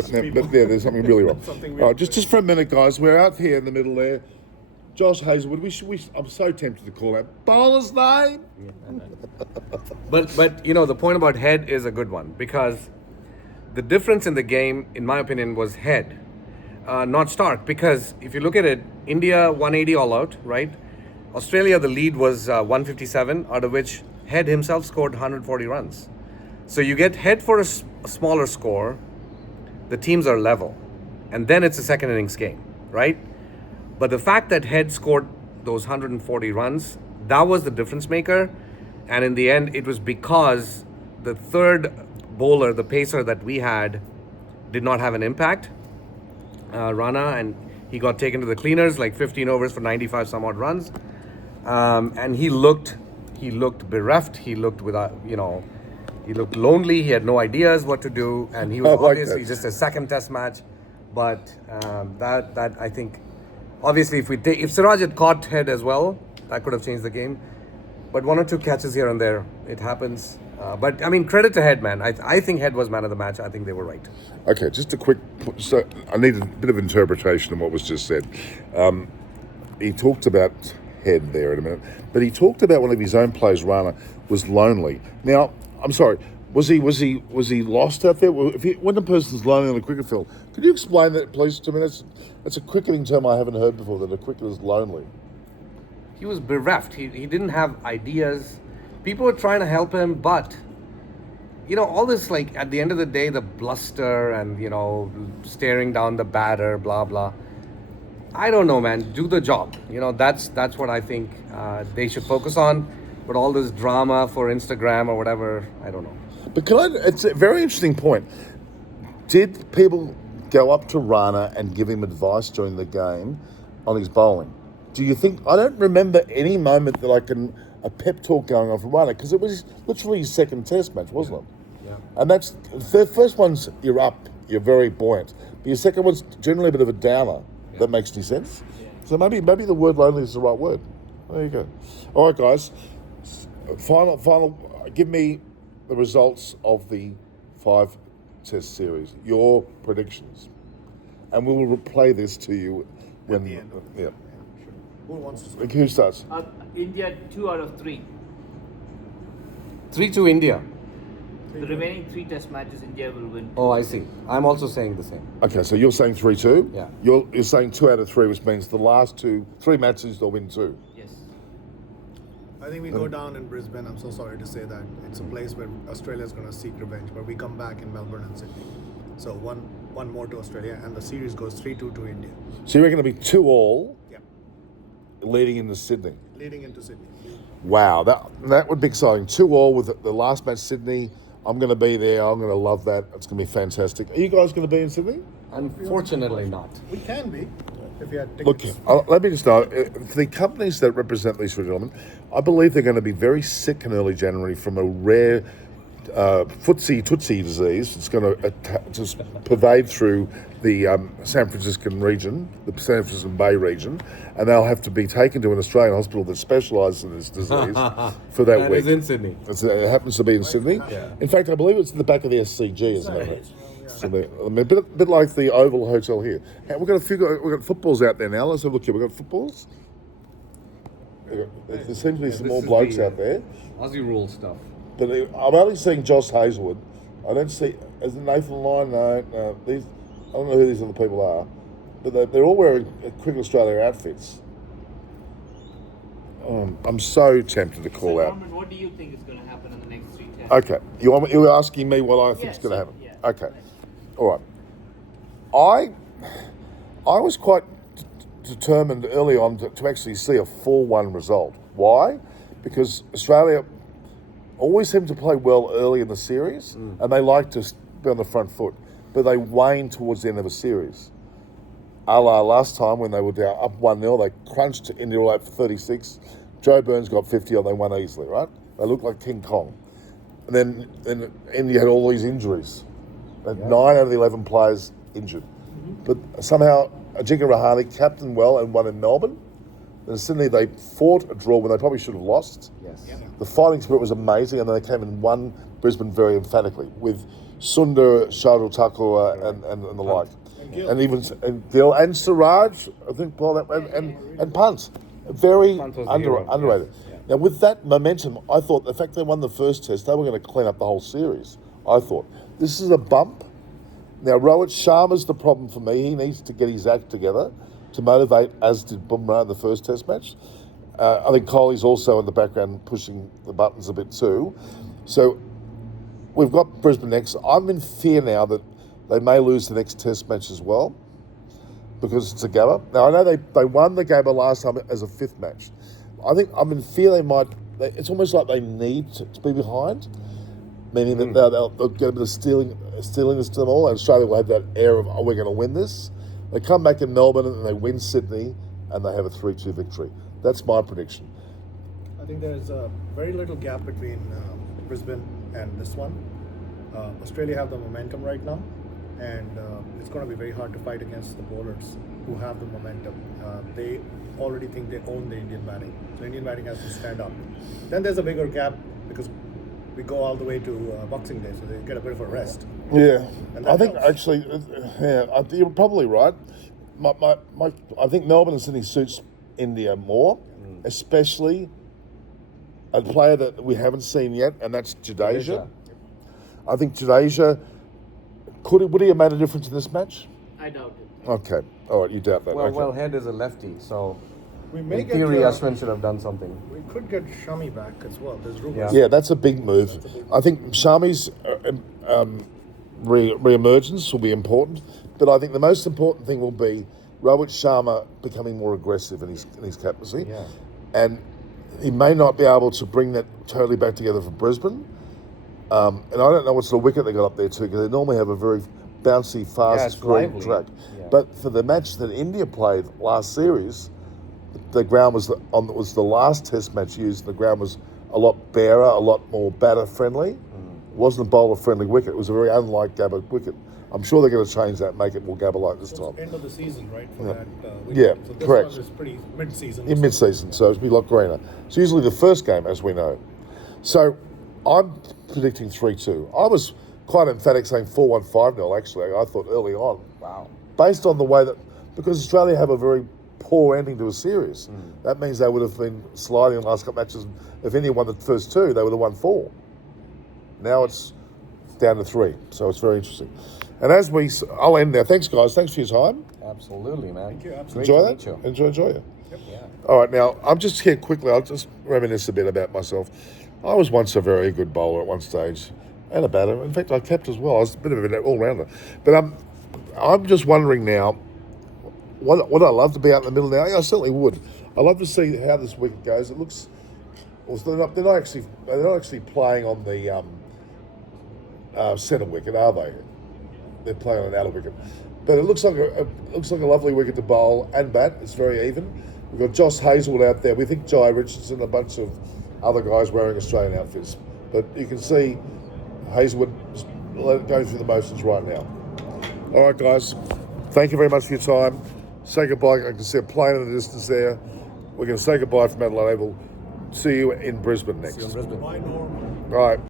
there's something really wrong. All right, just for a minute, guys. We're out here in the middle there. Josh Hazelwood. I'm so tempted to call that bowler's name. But the point about head is a good one, because the difference in the game, in my opinion, was head, not Stark. Because if you look at it, India 180 all out, right? Australia, the lead was 157, out of which Head himself scored 140 runs. So you get Head for a smaller score, the teams are level, and then it's a second innings game, right? But the fact that Head scored those 140 runs, that was the difference maker. And in the end, it was because the third bowler, the pacer that we had, did not have an impact, Rana, and he got taken to the cleaners, like 15 overs for 95 some odd runs. And he looked bereft. He looked he looked lonely. He had no ideas what to do, and he was obviously just a second test match. But that I think, obviously, if Siraj had caught Head as well, that could have changed the game. But one or two catches here and there, it happens. But I mean, credit to Head, man. I think Head was man of the match. I think they were right. Okay, just a quick. So I need a bit of interpretation of what was just said. He talked about Head there in a minute, but he talked about one of his own players, Rana, was lonely. Now, I'm sorry. Was he lost out there? When a person's lonely on a cricket field, could you explain that, please, to me? That's a cricketing term I haven't heard before. That a cricketer is lonely. He was bereft. He didn't have ideas. People were trying to help him, but all this, like, at the end of the day, the bluster and staring down the batter, blah blah. I don't know, man. Do the job. That's what I think they should focus on. But all this drama for Instagram or whatever, I don't know. But it's a very interesting point. Did people go up to Rana and give him advice during the game on his bowling? Do you think? I don't remember any moment that a pep talk going on for Rana, because it was literally his second test match, wasn't it? Yeah. And that's the first one's you're up, you're very buoyant. But your second one's generally a bit of a downer. Yeah. That makes any sense? Yeah. So maybe the word lonely is the right word. There you go. All right, guys. Final. Give me the results of the 5 test series. Your predictions, and we will replay this to you when the end. Yeah. Who wants to start? Who starts? India 2 out of 3. 3-2 India. The remaining 3 test matches, India will win. Oh, I see. I'm also saying the same. Okay, so you're saying 3-2? Yeah. You're saying 2 out of 3, which means the last 3 matches they'll win 2. Yes. I think we go down in Brisbane. I'm so sorry to say that. It's a place where Australia is going to seek revenge, but we come back in Melbourne and Sydney. So one more to Australia, and the series goes 3-2 to India. So you reckon it'll be 2-all? Yeah. Leading into Sydney? Leading into Sydney. Wow, that would be exciting. 2-all with the last match, Sydney. I'm going to be there. I'm going to love that. It's going to be fantastic. Are you guys going to be in Sydney? Unfortunately not. We can be, if you had tickets. Look, let me just know, for the companies that represent these three gentlemen, I believe they're going to be very sick in early January from a rare footsie tootsie disease. It's going to just pervade through the San Franciscan region, the San Francisco Bay region, and they'll have to be taken to an Australian hospital that specialises in this disease for that week. It's in Sydney. It happens to be in Sydney. Yeah. In fact, I believe it's in the back of the SCG, isn't it? So a bit like the Oval Hotel here. Hey, we've got footballs out there now. Let's have a look here. We've got footballs. There seems to be some more blokes out there. Aussie rule stuff. But I'm only seeing Josh Hazelwood. I don't see... Is it Nathan Lyon? No. These, I don't know who these other people are. But they're all wearing Cricket Australia outfits. I'm so tempted to call out. Norman, what do you think is going to happen in the next 3 tests? Okay. You're asking me what I think is going to happen? Yeah. Okay. All right. I was quite determined early on to actually see a 4-1 result. Why? Because Australia always seem to play well early in the series, and they like to be on the front foot, but they wane towards the end of a series. A la last time when they were down up 1-0, they crunched India all out for 36. Joe Burns got 50 and they won easily, right? They looked like King Kong. And then India had all these injuries. 9 out of the 11 players injured. But somehow Ajinkya Rahane captained well and won in Melbourne. In Sydney, they fought a draw when they probably should have lost. Yes. The fighting spirit was amazing, and then they came and won Brisbane very emphatically with Sundar, Shardul Thakur, and the like, and even and Gill and Siraj. I think Paul and Punt, very Punt was the hero, underrated. yes, yeah. Now with that momentum, I thought the fact they won the first test, they were going to clean up the whole series. I thought this is a bump. Now Rohit Sharma's the problem for me. He needs to get his act together to motivate, as did Bumrah in the first test match. I think Kohli's also in the background pushing the buttons a bit too. So we've got Brisbane next. I'm in fear now that they may lose the next test match as well because it's a Gabba. Now I know they won the Gabba last time as a fifth match. I think I'm in fear they might. It's almost like they need to be behind, meaning that they'll get a bit of stealing this to them all, and Australia will have that air of, oh, we're going to win this. They come back in Melbourne and they win Sydney and they have a 3-2 victory. That's my prediction. I think there's a very little gap between Brisbane and this one. Australia have the momentum right now, and it's going to be very hard to fight against the bowlers who have the momentum. They already think they own the Indian batting, so Indian batting has to stand up. Then there's a bigger gap because we go all the way to Boxing Day, so they get a bit of a rest. Yeah, And that I think helps. actually, you're probably right. I think Melbourne and Sydney suits India more, especially a player that we haven't seen yet, and that's Jadeja. I think Jadeja would he have made a difference in this match? I doubt it. Okay, all right, you doubt that. Well, okay. Head is a lefty, so We may in get theory, Ashwin should have done something. we could get Shami back as well. There's rumors. Yeah, that's a big move. I think Shami's re-emergence will be important, but I think the most important thing will be Rohit Sharma becoming more aggressive in his captaincy, Yeah. and he may not be able to bring that totally back together for Brisbane. And I don't know what sort of wicket they got up there too, because they normally have a very bouncy, fast, it's green lively. track. Yeah. But for the match that India played last series, the ground was the last Test match used. The ground was a lot barer, a lot more batter friendly. It wasn't a bowler friendly wicket. It was a very unlike Gabba wicket. I'm sure they're going to change that, and make it more Gabba like this So time. it's end of the season, right? For Yeah. that. Yeah, So this correct. one is pretty mid-season. In mid-season, so it'll be a lot greener. It's usually the first game, as we know. So I'm predicting 3-2. I was quite emphatic saying 4-1, 5-0, actually. I thought early on. Wow. Based on the way that, because Australia have a very poor ending to a series, that means they would have been sliding in the last couple matches. If India won the first two, they would have won 4. Now it's down to 3, so it's very interesting. And I'll end there. Thanks, guys. Thanks for your time. Absolutely, man. Thank you, absolutely. Great Enjoy to that. meet you. Enjoy it. Yeah. All right, now I'm just here quickly. I'll just reminisce a bit about myself. I was once a very good bowler at one stage, and a batter. In fact, I kept as well. I was a bit of an all-rounder. But I'm just wondering now, would I love to be out in the middle now? Yeah, I certainly would. I'd love to see how this wicket goes. It looks. Well, they're not actually playing on the centre wicket, are they? They're playing on an outer wicket. But it looks like a lovely wicket to bowl and bat. It's very even. We've got Josh Hazlewood out there. We think Jai Richardson, a bunch of other guys wearing Australian outfits. But you can see Hazlewood going through the motions right now. All right, guys. Thank you very much for your time. Say goodbye. I can see a plane in the distance there. We're going to say goodbye from Adelaide. We'll see you in Brisbane next. See you in Brisbane. Why Norm? All right.